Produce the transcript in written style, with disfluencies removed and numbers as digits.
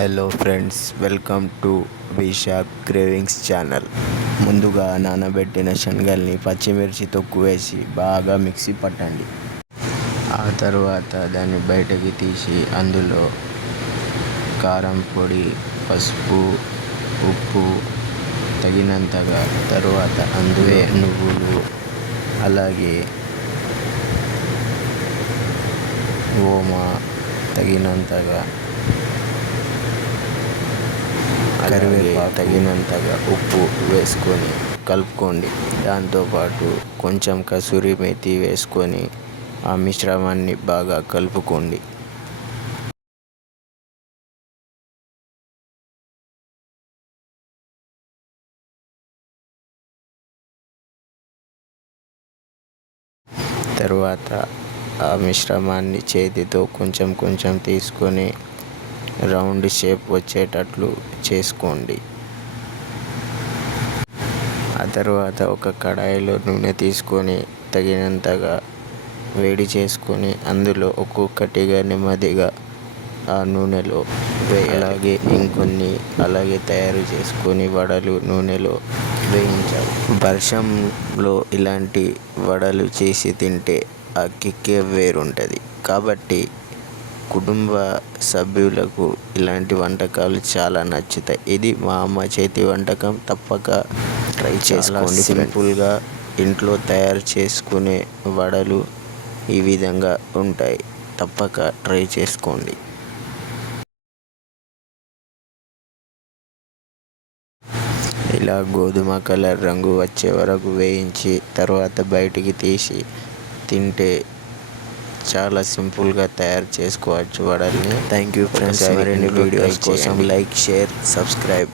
Hello friends, welcome to Vishakh cravings channel. ముందుగా నానబెట్టిన శనగల్ని పచ్చిమిర్చి తొక్కు వేసి బాగా మిక్సీ పట్టండి. ఆ తర్వాత దాన్ని బయటకి తీసి అందులో కారం పొడి, పసుపు, ఉప్పు తగినంతగా, తరువాత అందులో నువ్వులు, అలాగే ఓమా తగినంతగా, కరివేపాకు తగినంతగా, ఉప్పు వేసుకొని కలుపుకోండి. దాంతోపాటు కొంచెం కసూరి మేతి వేసుకొని ఆ మిశ్రమాన్ని బాగా కలుపుకోండి. తరువాత ఆ మిశ్రమాన్ని చేతితో కొంచెం కొంచెం తీసుకొని రౌండ్ షేప్ వచ్చేటట్లు చేసుకోండి. ఆ తర్వాత ఒక కడాయిలో నూనె తీసుకొని తగినంతగా వేడి చేసుకొని అందులో ఒక్కొక్కటిగా నెమ్మదిగా ఆ నూనెలో అలాగే ఇంకొన్ని అలాగే తయారు చేసుకొని వడలు నూనెలో వేయించాలి. వర్షంలో ఇలాంటి వడలు చేసి తింటే ఆ కిక్కే వేరుంటుంది. కాబట్టి కుటుంబ సభ్యులకు ఇలాంటి వంటకాలు చాలా నచ్చుతాయి. ఇది మా అమ్మ చేతి వంటకం, తప్పక ట్రై చేసుకోండి. సింపుల్గా ఇంట్లో తయారు చేసుకునే వడలు ఈ విధంగా ఉంటాయి. తప్పక ట్రై చేసుకోండి. ఇలా గోధుమ కలర్ రంగు వచ్చే వరకు వేయించి తర్వాత బయటికి తీసి తింటే చాలా సింపుల్గా తయారు చేసుకోవచ్చు వడల్ని. Thank you friends. మరిన్ని వీడియోస్ కోసం లైక్, షేర్, సబ్స్క్రైబ్.